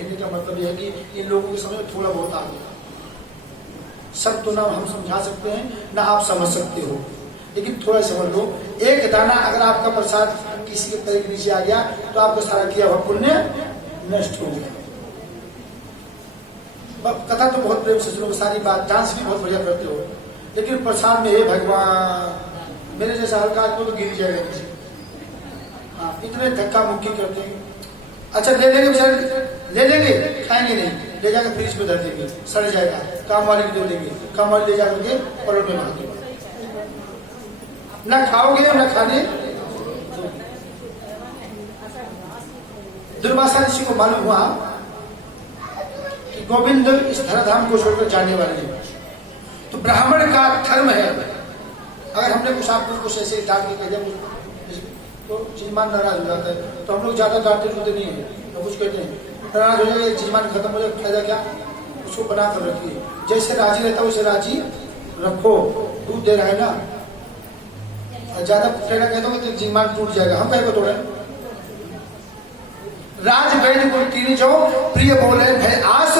कहने का मतलब यह है कि इन लोगों के समय थोड़ा बहुत आ गया। सब तो ना हम समझा सकते हैं ना आप समझ सकते हो, लेकिन थोड़ा समझ लो। एक दाना अगर आपका प्रसाद किसी के पैर के नीचे आ गया तो आपका सारा किया हुआ पुण्य नष्ट हो गया। कथा तो बहुत प्रेम से सुनो, सारी बात डांस भी बहुत बढ़िया करते हो, लेकिन प्रसाद में हे भगवान मेरे जैसा हल्का आदमी तो गिर जाएगा नीचे। हाँ, इतने धक्का मुक्की करते हैं। अच्छा ले लेंगे बेचारे, ले लेंगे, खाएंगे नहीं, ले जाकर फ्रिज में धर देंगे, सड़ जाएगा। काम वाले को दे देंगे, काम वाले ले जाकर के पलट में मार देंगे। ना खाओगे ना खाने। दुर्वासा ऋषि को मालूम हुआ कि गोविंद इस धराधाम को छोड़कर जाने वाले हैं, तो ब्राह्मण का धर्म है अगर हमने कुछ आपको कुछ ऐसे डांट के कह दिया तो जीमान नाराज हो जाता है। तो हम लोग ज्यादा डांटते जुड़ते नहीं है, तो कुछ कहते हैं नाराज हो जाएगा, जीमान खत्म हो जाएगा, फायदा क्या, उसको बना कर रखिए। जैसे राजी रहता है वैसे राजी रखो। दूध दे रहा है ना, ज्यादा फुटेगा कहते हो तो जीमान टूट जाएगा, हम कहे को तोड़े। राज बैठ को तीन जो प्रिय बोले भय आस,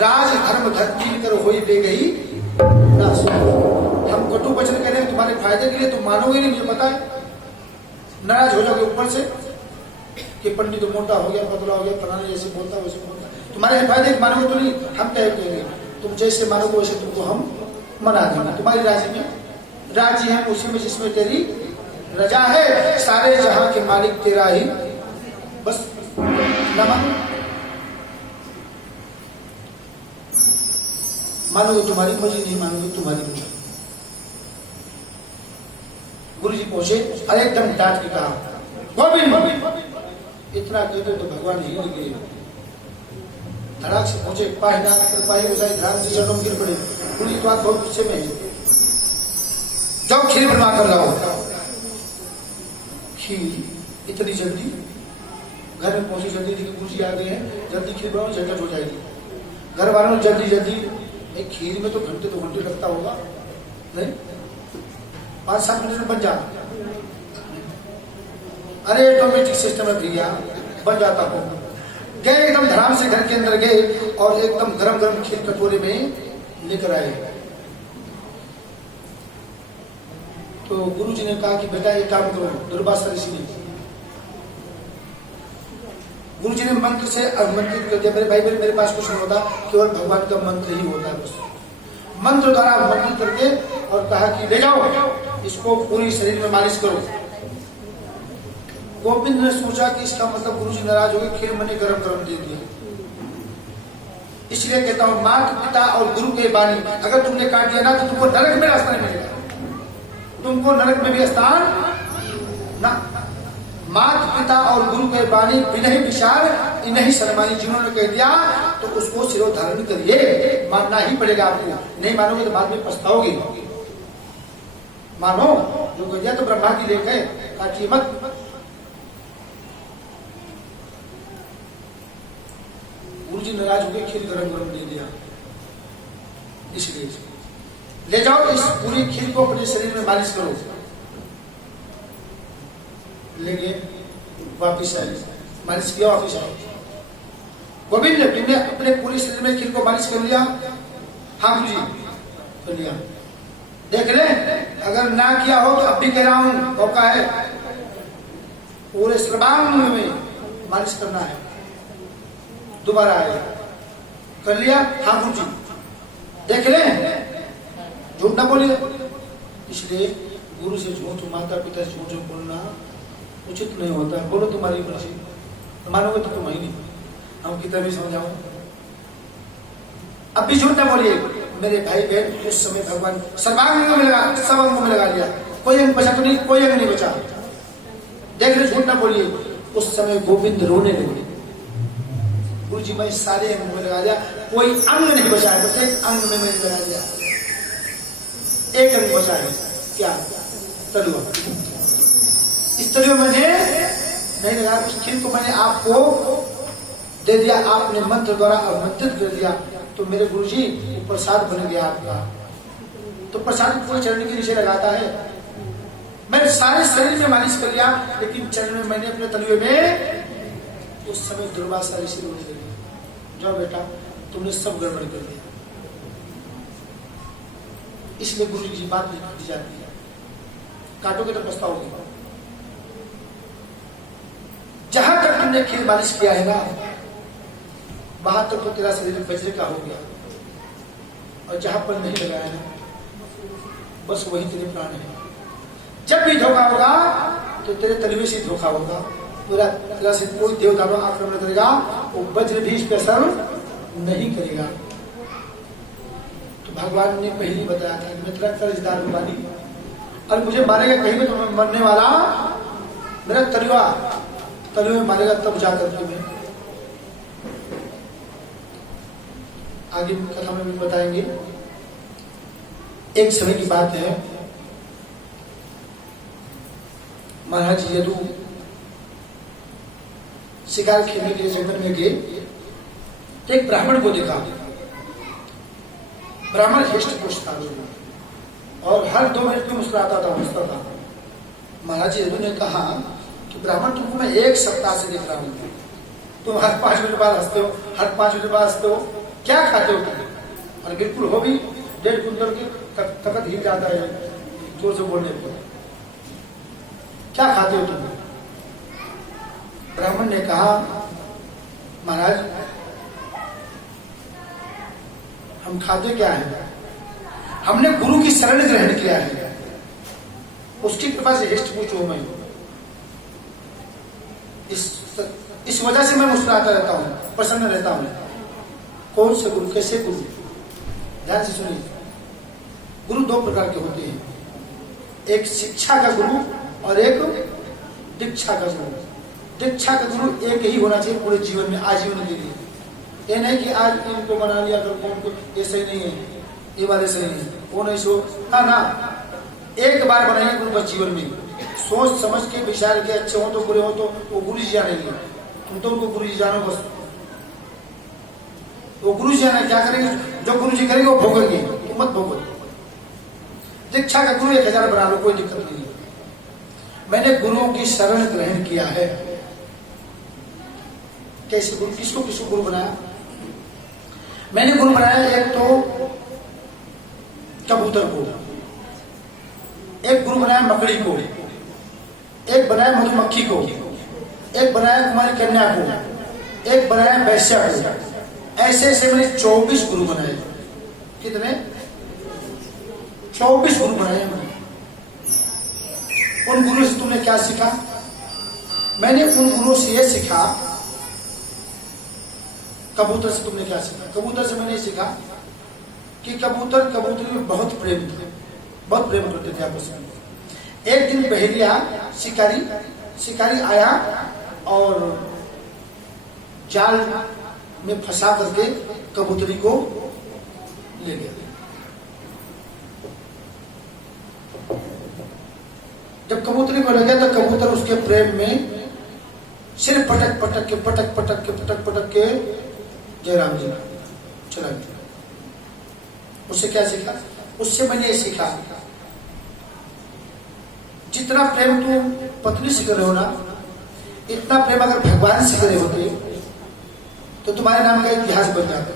राज धर्म धरती कर होई दे गई नास। हम कटु वचन कह रहे हैं तुम्हारे फायदे के लिए, तुम मानोगे नहीं, मुझे पता है। नाराज हो जाओगे ऊपर से कि पंडित तो मोटा हो गया, पतला हो गया, फलाना जैसे बोलता वैसे बोलता, तुम्हारे फायदे मानोगे तो नहीं, हम कहेंगे तुम जैसे मानोगे वैसे तुमको हम मना देंगे। तुम्हारी राजी में राजी है उसी में जिसमें तेरी रजा है, सारे जहां के मालिक तेरा ही बस नमक। मानोगे तुम्हारी मर्जी, नहीं मानोगे तुम्हारी मर्जी। गुरु जी पहुंचे और एकदम डांट के कहा गोविंद, इतना कहते तो भगवान ही गिरे। धड़ाक से पहुंचे, पाही धड़ाक से चरणों में गिर पड़े। गुरु जी तो बात बहुत गुस्से में है, जाओ खीर बनवा कर लाओ। खीर इतनी जल्दी, घर में पहुंची जल्दी थी, गुरु जी आ गए हैं, जल्दी खीर बनाओ झटपट हो जाएगी। घर वालों ने जल्दी जल्दी, खीर में तो घंटे 2 घंटे लगता होगा, नहीं 5-7 मिनट में बन जाता। अरे ऑटोमेटिक सिस्टम है भैया, बन जाता हो। गए एकदम धड़ाम से घर के अंदर गए और एकदम गरम गरम खीर कटोरे में लेकर आए। तो गुरु जी ने कहा कि बेटा एक काम करो, दुर्वासा ऋषि ने गुरु जी ने मंत्र से अवमंत्रित कर दिया। मेरे भाई मेरे पास कुछ नहीं होता, केवल भगवान का मंत्र ही होता है बस। मंत्र द्वारा अवमंत्रित करके और कहा कि ले जाओ इसको पूरी शरीर में मालिश करो। गोविंद ने सोचा कि इसका मतलब गुरु जी नाराज हो गए, खीर मैंने गरम गरम दे दिया। इसलिए कहता हूं माता पिता और गुरु के वाणी अगर तुमने काट दिया ना तो तुमको नरक में रास्ता नहीं मिलेगा, तुमको नरक में भी स्थान ना। माता पिता और गुरु के वाणी बिना विचार इन्हीं शर्मानी, जिन्होंने कह दिया तो उसको शिरोधारण करिए, मानना ही पड़ेगा आपको। नहीं मानोगे तो बाद में पछताओगे। मानो, जो कह दिया तो ब्रह्मा की लेख है, काटिए मत। गुरु जी नाराज होकर खीर गरम गरम दे दिया। इसलिए ले जाओ इस पूरी खीर को अपने शरीर में मालिश करो। ले गए, वापिस आए, मालिश किया, वापिस आए। गोविंद ने तुमने अपने पूरे शरीर में खीर को मालिश कर लिया? हाँ गुरु जी कर लिया। देख ले, अगर ना किया हो तो अब भी कह रहा हूं, मौका है, पूरे सर्वांग में मालिश करना है। दोबारा आए, कर लिया? हाँ गुरु जी। देख ले, झूठ ना बोलिए। इसलिए गुरु से झूठ, माता पिता से झूठ बोलना उचित नहीं होता। बोलो तुम्हारी मर्जी, मानोगे तो तुम ही नहीं, हम कितना भी समझाओ। अब भी झूठ ना बोलिए मेरे भाई बहन। उस समय भगवान सर्वांग में लगा, सब अंगों में लगा लिया, कोई अंग बचा तो नहीं, कोई अंग नहीं बचा। देख ले, झूठ ना बोलिए। उस समय गोविंद रोने लगे। गुरु जी मैं सारे अंग में लगा दिया, कोई अंग नहीं बचा है, बस एक अंग में मैंने लगा दिया। एक अंग बचा है, क्या? तलुआ। इस तलुआ मैंने नहीं लगा, उस खीर को मैंने आपको दे दिया, आपने मंत्र द्वारा अवमंत्रित कर दिया, तो मेरे गुरु जी प्रसाद बन गया आपका। तो प्रसाद पूरे चरण के नीचे लगाता है। मैंने सारे शरीर में मालिश कर लिया, लेकिन चरण में मैंने अपने तलुए में। उस समय दुर्वासा ऋषि रोने लगे। जाओ बेटा तुमने सब गड़बड़ कर दिया। इसलिए गुरु जी की बात लिख दी जाती है, काटोगे तो पछताओगे। जहां तक तुमने खील मालिश किया है ना, वहां तक तो तेरा शरीर बजरे का हो गया, और जहां पर नहीं लगाया है बस वही तेरे प्राण है। जब भी धोखा होगा तो तेरे तलवे से धोखा होगा, तेरा से कोई देवता आक्रमण करेगा, वो वज्र भी इस पर असर नहीं करेगा। तो भगवान ने पहले ही बताया था कि मैं तेरा कर्जदार मानी, और मुझे मारेगा कहीं में तो मैं मरने वाला, मेरा तलवे में मारेगा तब जाकर के मैं आगे कथा में भी बताएंगे। एक समय की बात है, महाराज यदु शिकार खेलने के लिए जंगल में गए, एक ब्राह्मण को देखा। ब्राह्मण हिष्ट पुष्ट था और हर 2 मिनट में मुस्कुराता था, हंसता था। महाराज यदु ने कहा कि ब्राह्मण तुमको मैं 1 सप्ताह से देख रहा हूं, तुम हर 5 मिनट बाद हंसते हो, हर 5 मिनट बाद हंसते हो, क्या खाते हो तुम? और बिल्कुल हो भी 1.5 कुंटल की तकत हिल जाता है जोर से बोलने पर। क्या खाते हो तुम? ब्राह्मण ने कहा महाराज हम खाते क्या है, हमने गुरु की शरण ग्रहण किया है, उसकी कृपा से हिष्ट पुष्ट हूं मैं। इस वजह से मैं मुस्कुराता रहता हूं, प्रसन्न रहता हूं। कौन से गुरु, कैसे गुरु? ध्यान से सुनिए। गुरु 2 प्रकार के होते हैं, एक शिक्षा का गुरु और एक दीक्षा का गुरु। दीक्षा का गुरु एक ही होना चाहिए पूरे जीवन में, आजीवन के लिए। ये नहीं कि आज इनको बना लिया कल को, ये सही नहीं है, ये वाले सही नहीं है, वो नहीं सो ना, एक बार बनाइए गुरु बस जीवन में, सोच समझ के विचार के, अच्छे हो तो बुरे हो तो वो गुरु जी जानेंगे, तुम तो उनको गुरु जी जानो बस। वो गुरु जी जाना क्या करेंगे, जो गुरु जी करेंगे वो भोगेंगे, तुम मत भोगो। दीक्षा का गुरु 1000 बना लो, कोई दिक्कत नहीं है। मैंने गुरुओं की शरण ग्रहण किया है। कैसे गुरु, किसको गुरु बनाया? मैंने गुरु बनाया एक तो कबूतर को, एक गुरु बनाया मकड़ी को, एक बनाया मधुमक्खी को, एक बनाया कुमारी कन्या को, एक बनाया वैश्या को। ऐसे मैंने 24 गुरु बनाए। कितने? 24 गुरु बनाए मैंने। उन गुरु से तुमने क्या सीखा? मैंने उन गुरुओं से यह सीखा। कबूतर से तुमने क्या सीखा? कबूतर से मैंने सीखा कि कबूतरी में बहुत प्रेम करते थे आपस में। एक दिन बहेलिया शिकारी आया और जाल में फंसा करके कबूतरी को ले गया। जब कबूतरी को ले गया तो कबूतर उसके प्रेम में सिर पटक के जयराम जी चला गया। उससे क्या सीखा? उससे मैंने ये सीखा, जितना प्रेम तुम पत्नी से कर रहे हो ना, इतना प्रेम अगर भगवान से करे होते तो तुम्हारे नाम का इतिहास बन जाता।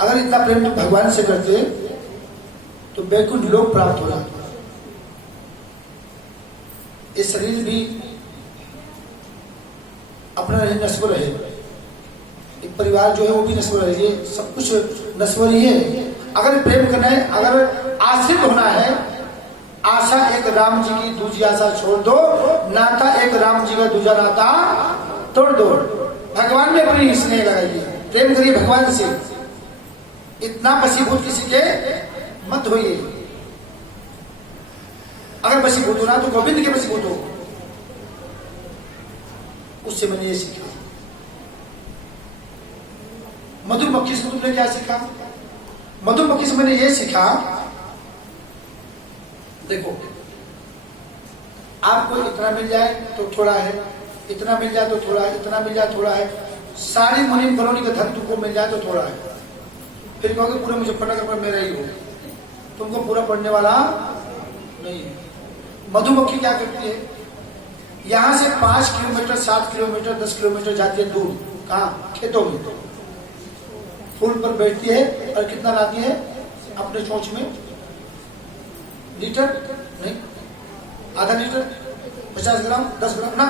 अगर इतना प्रेम तुम भगवान से करते तो वैकुंठ लोक प्राप्त हो जाता। ये शरीर भी अपना नश्वर है, एक परिवार जो है वो भी नश्वर है, ये सब कुछ नश्वर ही है। अगर प्रेम करना है, अगर आश्रित होना है, आशा एक राम जी की दूसरी आशा छोड़ दो, नाता एक राम जी का दूसरा नाता तोड़ दो। भगवान में अपनी स्नेह लगाइए, प्रेम करिए भगवान से। इतना वशीभूत किसी के मत होइए। अगर वशीभूत हो ना तो गोविंद के वशीभूत हो। उससे मैंने ये सीखा। मधुमक्खी से तुमने क्या सीखा? मधुमक्खी से मैंने ये सीखा, देखो आपको इतना मिल जाए तो थोड़ा है, इतना मिल जाए तो थोड़ा है, इतना मिल जाए थोड़ा है। सारी मुनीम कॉलोनी का धन तुमको मिल जाए तो थोड़ा है, फिर कहोगे पूरा मुजफ्फरनगर मेरा ही हो, तुमको पूरा पड़ने वाला नहीं। मधुमक्खी क्या करती है? यहां से 5 किलोमीटर, 7 किलोमीटर, 10 किलोमीटर जाती है दूर, कहाँ? खेतों में। फूल पर बैठती है और कितना लाती है अपने चोंच में? लीटर नहीं, आधा लीटर, 50 ग्राम, 10 ग्राम ना,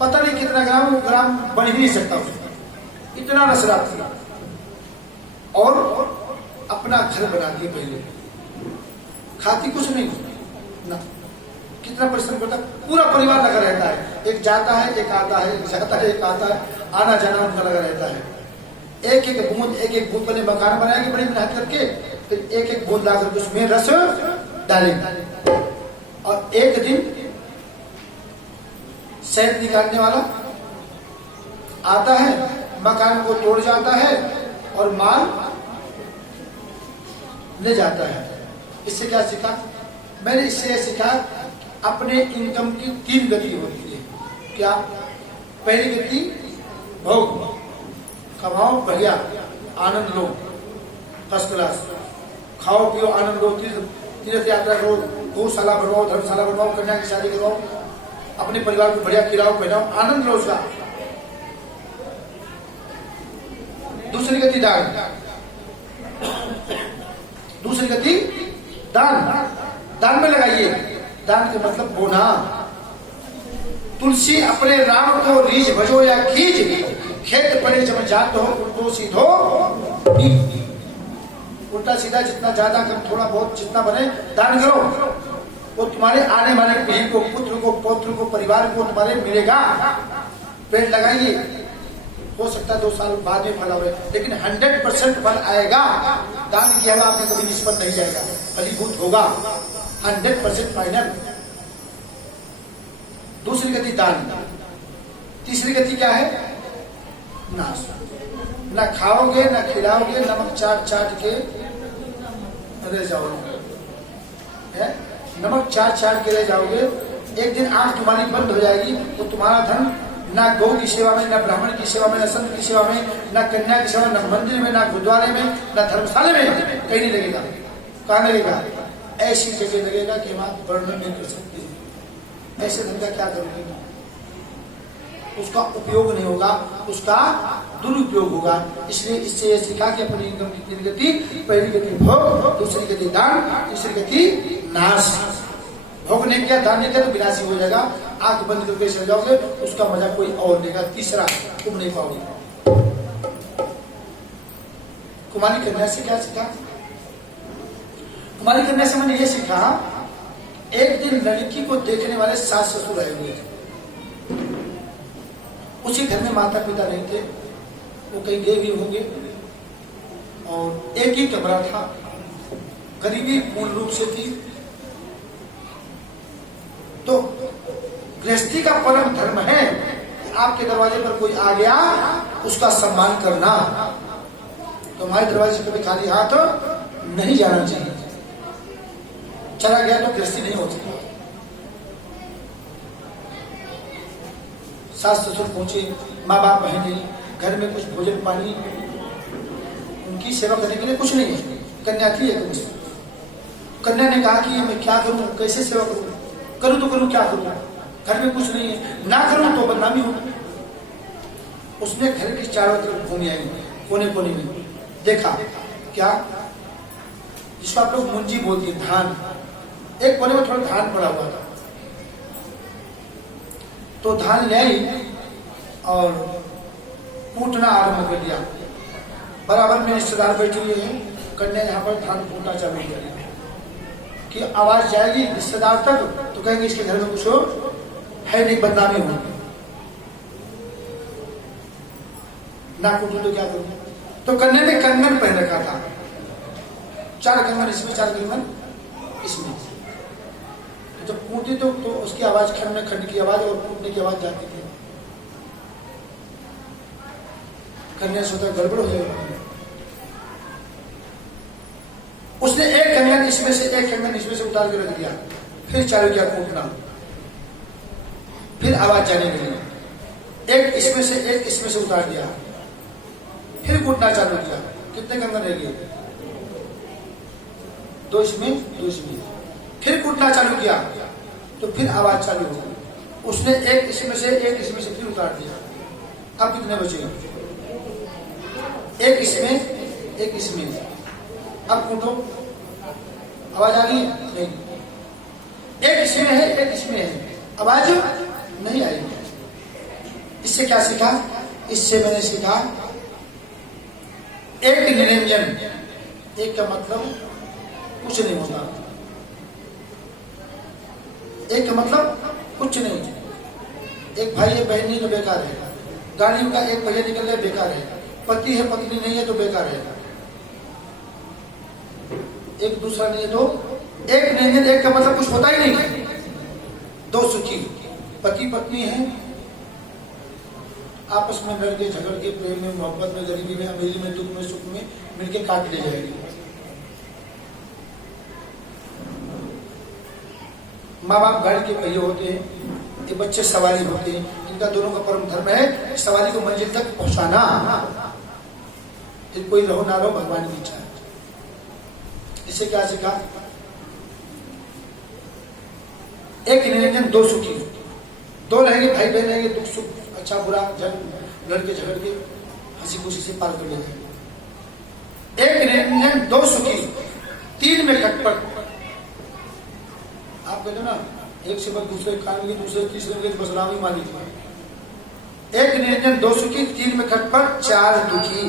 पता नहीं कितना ग्राम, वो ग्राम बन ही नहीं सकता उसका, इतना रस लाती है। और अपना घर बनाती है, पहले खाती कुछ नहीं ना, कितना परिश्रम करता, पूरा परिवार लगा रहता है, एक जाता है एक आता है, एक जाता है एक आता है, आना जाना उनका लगा रहता है। एक एक बूंद पहले मकान बनाएगी बड़ी मेहनत करके, फिर एक एक बूंद लाकर के उसमें रस डालेंगे। और एक दिन शहद निकालने वाला आता है, मकान को तोड़ जाता है और माल ले जाता है। इससे क्या सीखा मैंने? इससे यह सीखा अपने इनकम की 3 गति होती है। क्या? पहली गति भोग, कमाओ, बढ़िया, आनंद लो, फर्स्ट क्लास, खाओ पियो, आनंद लो, तीर्थ यात्रा करो, गौशाला बनवाओ, धर्मशाला बनवाओ, कन्या की शादी करवाओ, अपने परिवार को बढ़िया खिलाओ पहनाओ, आनंद लो उसका। दूसरी गति दान, दूसरी गति दान, दान में लगाइए। दान का मतलब बोना। तुलसी अपने राम को रीझ भजो या खींच, खेत पड़े जब जात हो उल्टो सीधो। उल्टा सीधा जितना ज्यादा कम, थोड़ा बहुत जितना बने दान करो, वो तुम्हारे आने वाले पीढ़ी को, पुत्र को, पौत्र को, परिवार को तुम्हारे मिलेगा। पेड़ लगाइए, हो सकता है 2 साल बाद में फल आए, लेकिन 100% फल आएगा। दान किया हुआ आपने कभी निष्फल नहीं जाएगा, फलीभूत होगा, 100% फाइनल। दूसरी गति दान। तीसरी गति क्या है? नाश। ना खाओगे, ना खिलाओगे, नमक चाट चाट के रह जाओगे, नमक चाट चाट के रह जाओगे। एक दिन आंख तुम्हारी बंद हो जाएगी, तो तुम्हारा धन ना गौ की सेवा में, ना ब्राह्मण की सेवा में, ना संत की सेवा में, ना कन्या की सेवा, ना मंदिर में, ना गुरुद्वारे में, ना धर्मशाला में, कहीं नहीं लगेगा। कहाँ लगेगा? ऐसी जगह लगेगा कि हम आप वर्णन नहीं कर सकते। ऐसे धन का क्या करोगे? उसका उपयोग नहीं होगा, उसका दुरुपयोग होगा। इसलिए इससे यह सीखा कि अपनी इनकम की 3 गति, पहली गति भोग, दूसरी गति दान, तीसरी गति नाश। भोग नहीं किया, दान नहीं किया तो विनाशी हो जाएगा, आंख बंद करके चले जाओगे, उसका मजा कोई और लेगा। तीसरा तुम नहीं पाओगे। कुमारी कन्या से क्या सीखा? कुमारी कन्या से मैंने ये सीखा, एक दिन लड़की को देखने वाले सास ससुर आए हुए थे। उसी घर में माता पिता नहीं थे, वो कहीं गए भी होंगे, और एक ही कमरा था। गरीबी पूर्ण रूप से थी। तो गृहस्थी का परम धर्म है कि आपके दरवाजे पर कोई आ गया, उसका सम्मान करना। तो हमारे दरवाजे से कभी खाली हाथ नहीं जाना चाहिए। चला गया तो गृहस्थी नहीं होती। सास ससुर पहुंचे, माँ बाप बहन नहीं, घर में कुछ भोजन पानी, उनकी सेवा करने के लिए कुछ नहीं है। कन्या थी एक मुझसे। कन्या ने कहा कि मैं क्या करूं, कैसे सेवा करूं, करूं तो करूं क्या करूं, घर में कुछ नहीं है, ना करूं तो बदनामी हो। उसने घर की चारों तरफ घूम आई, कोने कोने में देखा क्या, जिसको आप लोग मुंजी बोलती है, धान। एक कोने में थोड़ा धान पड़ा हुआ था, तो धान ले आई और कूटना आरंभ कर दिया। बराबर में रिश्तेदार बैठे हुए हैं, कन्या यहाँ पर धान कूटना चालू किया कि आवाज जाएगी रिश्तेदार तक तो कहेंगे इसके घर में कुछ है नहीं, बदनामी हो। ना कूटू तो क्या करूं? तो कन्या ने कंगन पहन रखा था, 4 कंगन इसमें, 4 कंगन इसमें। तो जब कूटी तो उसकी आवाज खंड की आवाज और कूटने की आवाज जाती थी। कन्या सोचा गड़बड़ हो जाएगा। उसने एक कंगन इसमें से, एक कंगन इसमें से उतार के रख दिया, फिर चालू किया कूटना। फिर आवाज जाने लगी, एक इसमें से, एक इसमें से उतार दिया, फिर कूटना चालू किया। कितने कंगन रह गए? 2 इसमें, 2 इसमें। फिर कूटना चालू किया तो फिर आवाज चालू हो गई। उसने एक इसमें से फिर उतार दिया। अब कितने बचे? एक इसमें। अब कूटो, आवाज आ रही है? नहीं। एक इसमें है, आवाज नहीं आई। इससे क्या सीखा? इससे मैंने सीखा एक निरंजन, एक का मतलब कुछ नहीं होता, एक का मतलब कुछ नहीं। एक भाई है, बहन नहीं तो बेकार है। गाड़ियों का एक पहिया निकल गया, बेकार है। पति है, पत्नी नहीं है तो बेकार है। एक दूसरा नहीं है तो एक निरंजन, एक का मतलब कुछ होता ही नहीं। दो सुखी, पति पत्नी है, आपस में लड़के झगड़ के, प्रेम में, मोहब्बत में, गरीबी में, अमीरी में, दुख में, सुख में मिलके काट ले जाएगी। माँ बाप गाड़ी के पहिए होते हैं, ये बच्चे सवारी होते हैं। इनका दोनों का परम धर्म है सवारी को मंजिल तक पहुंचाना। कोई रहो ना रहो, भगवान की इच्छा है। इससे क्या सीखा? एक निरंजन, दो सुखी। दो रहेंगे, भाई बहन रहेंगे, दुख सुख, अच्छा बुरा, जंग, लड़के झगड़ के हंसी खुशी से पार कर लेंगे। एक निरंजन, दो सुखी, तीन में खटपट। आप कहते ना, एक से बस दूसरे कान में, दूसरे तीसरे में बस रामी मानी थी। एक निरंजन, दो सुखी, तीन में खटपट, चार दुखी।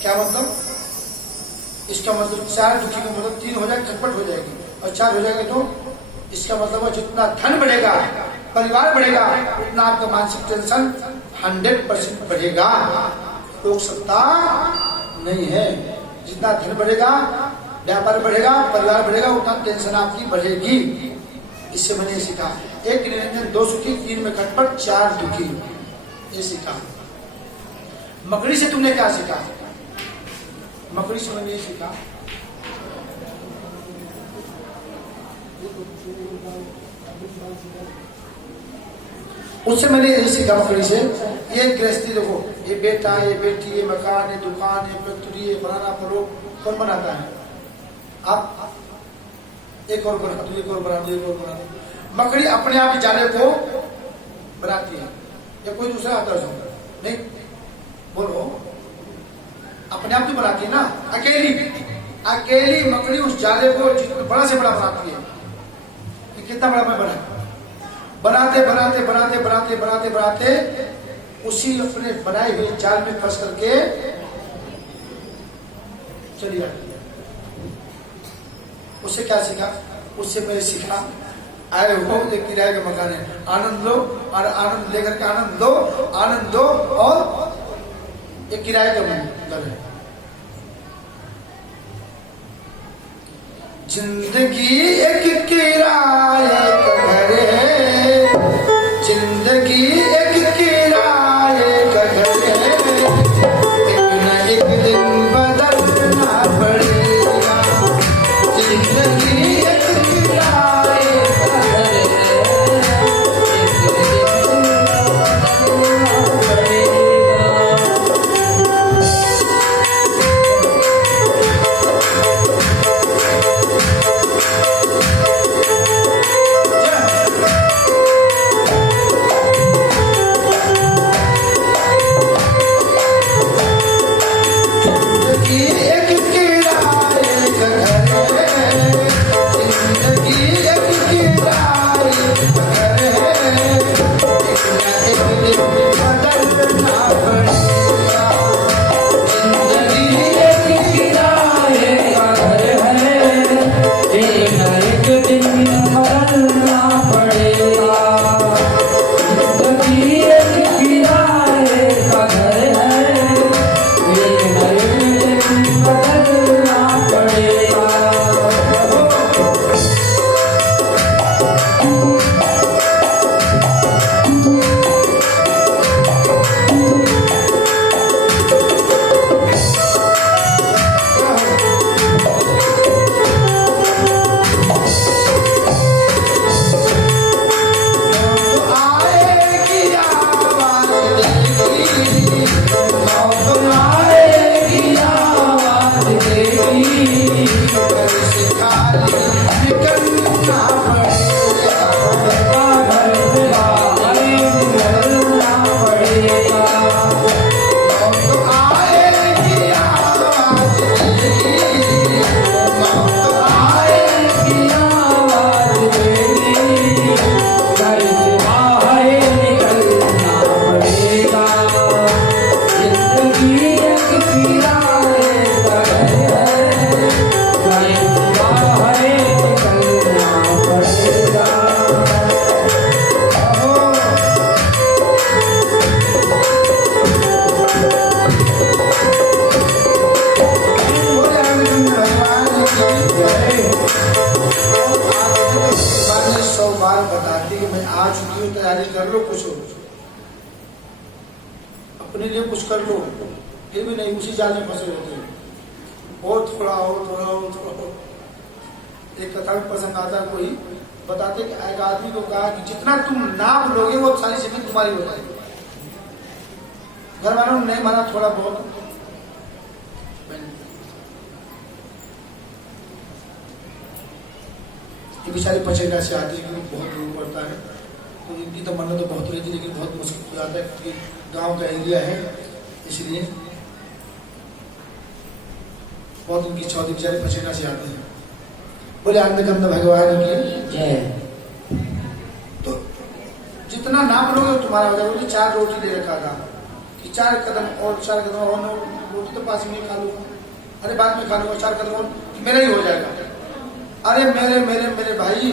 क्या मतलब? इसका मतलब चार दुखी का मतलब तीन हो जाए, खटपट हो जाएगी, और चार हो जाएगा तो इसका मतलब है जितना धन बढ़ेगा, परिवार बढ़ेगा, उतना आपका मानसिक टेंशन 100% बढ़ेगा। रोक सकता नहीं है। जितना धन बढ़ेगा, व्यापार बढ़ेगा, परिवार बढ़ेगा, उतना टेंशन आपकी बढ़ेगी। इससे मैंने सीखा एक निरंजन, दो सुखी, तीन में खटपट, चार दुखी। ये सीखा। मकड़ी से तुमने क्या सीखा? मकड़ी से मैंने ये सीखा, उससे मैंने यही सीखा मकड़ी से। ये गृहस्थी देखो, ये बेटा, ये बेटी, ये मकान, ये दुकान, ये फैक्ट्री, ये बनाना पड़ो, कौन बनाता है? आप एक और बना दो, एक और बना दो, एक और बना दो। मकड़ी अपने आप जाले को बनाती है या कोई दूसरा आता है? नहीं, बोलो, अपने आप तो बनाती है ना। अकेली मकड़ी उस जाले को जितना बड़ा से बड़ा बनाती है। कितना बड़ा मैं बनाते उसी अपने बनाए हुए जाल में फंस करके चली जाती है। उससे क्या सीखा? उससे मैंने सीखा, आए हो एक किराए का मकान है, आनंद लो, और आनंद लेकर के आनंद दो, और एक किराए का घर है। जिंदगी एक किराए का घर है, जिंदगी एक किराए का घर है, एक न एक दिन बदलना पड़ेगा। जिंदगी एक किराए का घर है, एक न एक दिन बदलना पड़ेगा। की तैयारी कर लो, कुछ अपने लिए कुछ कर लो, फिर भी नहीं, उसी जाल में फंसे रहते हैं। और थोड़ा और थोड़ा और थोड़ा। एक कथा में प्रसंग आता है, कोई बताते कि एक आदमी को कहा कि जितना तुम नाप लोगे वो सारी जमीन तुम्हारी हो जाएगी। घर वालों ने नहीं माना, थोड़ा बहुत। ये बेचारी पचेगा से आती है, बहुत दूर पड़ता है, तो इनकी तो मन्नत तो बहुत रहती है, लेकिन बहुत मुश्किल हो जाता है क्योंकि गांव का एरिया है, इसलिए बहुत उनकी इच्छा होती, बेचारे पचेगा से आते हैं। बोले आनंद भगवान की जय। तो जितना नाप लोगे तुम्हारा हो जाएगा। 4 रोटी ले रखा था कि 4 कदम और 4 कदम और, रोटी तो पास में खा लूंगा, अरे बाद में खा लूंगा, 4 कदम और मेरा ही हो जाएगा। अरे मेरे मेरे मेरे भाई,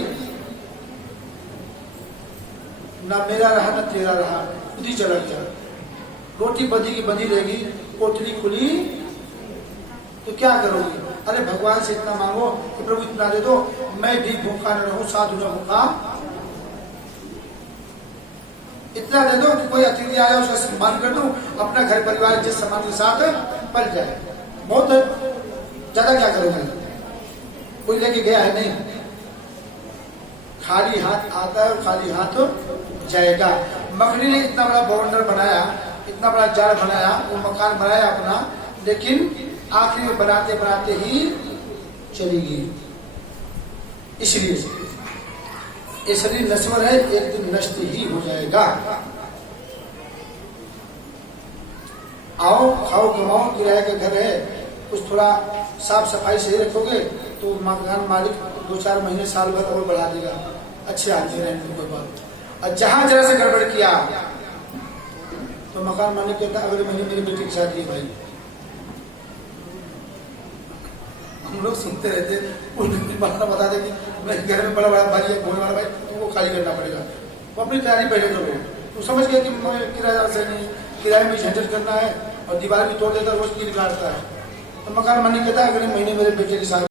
ना मेरा रहा ना तेरा रहा, खुद ही चला गया। रोटी बंधी की बंधी रहेगी, कोठरी खुली तो क्या करोगे? अरे भगवान से इतना मांगो कि प्रभु इतना दे दो, मैं भी भूखा न रहूं, साधु न भूखा, इतना दे दो कि कोई अतिथि आया उसका सम्मान कर दूं, अपना घर परिवार जिस सम्मान के साथ पल जाए। बहुत ज्यादा क्या करोगे? कोई लेके गया है नहीं, खाली हाथ आता है और खाली हाथ जाएगा। मकड़ी ने इतना बड़ा बाउंडर बनाया, इतना बड़ा जाल बनाया, वो मकान बनाया अपना, लेकिन आखिरी में बनाते बनाते ही चली गई। इसलिए ये शरीर नश्वर है, एक दिन नष्ट ही हो जाएगा। आओ खाओ कमाओ, किराए का घर है, कुछ थोड़ा साफ सफाई से रखोगे तो मकान मालिक 2-4 महीने साल भर और बढ़ा देगा, अच्छे आदमी रहेंगे, कोई बात। और जहां जरा से गड़बड़ किया तो मकान मालिक कहता अगले महीने मेरे बेटे की शादी है भाई। हम लोग सुनते रहते, बता दे कि मेरे घर में बड़ा बड़ा भाई है, भोले वाला भाई, तुमको खाली करना पड़ेगा। वो अपनी तैयारी पहले करो। तो समझ गया कि मैं किराएदार से नहीं, किराए में झंझट करना है और दीवार भी तोड़ देता, रोज की बिगाड़ता है। तो मकान मालिक कहता है अगले महीने मेरे बेटे की शादी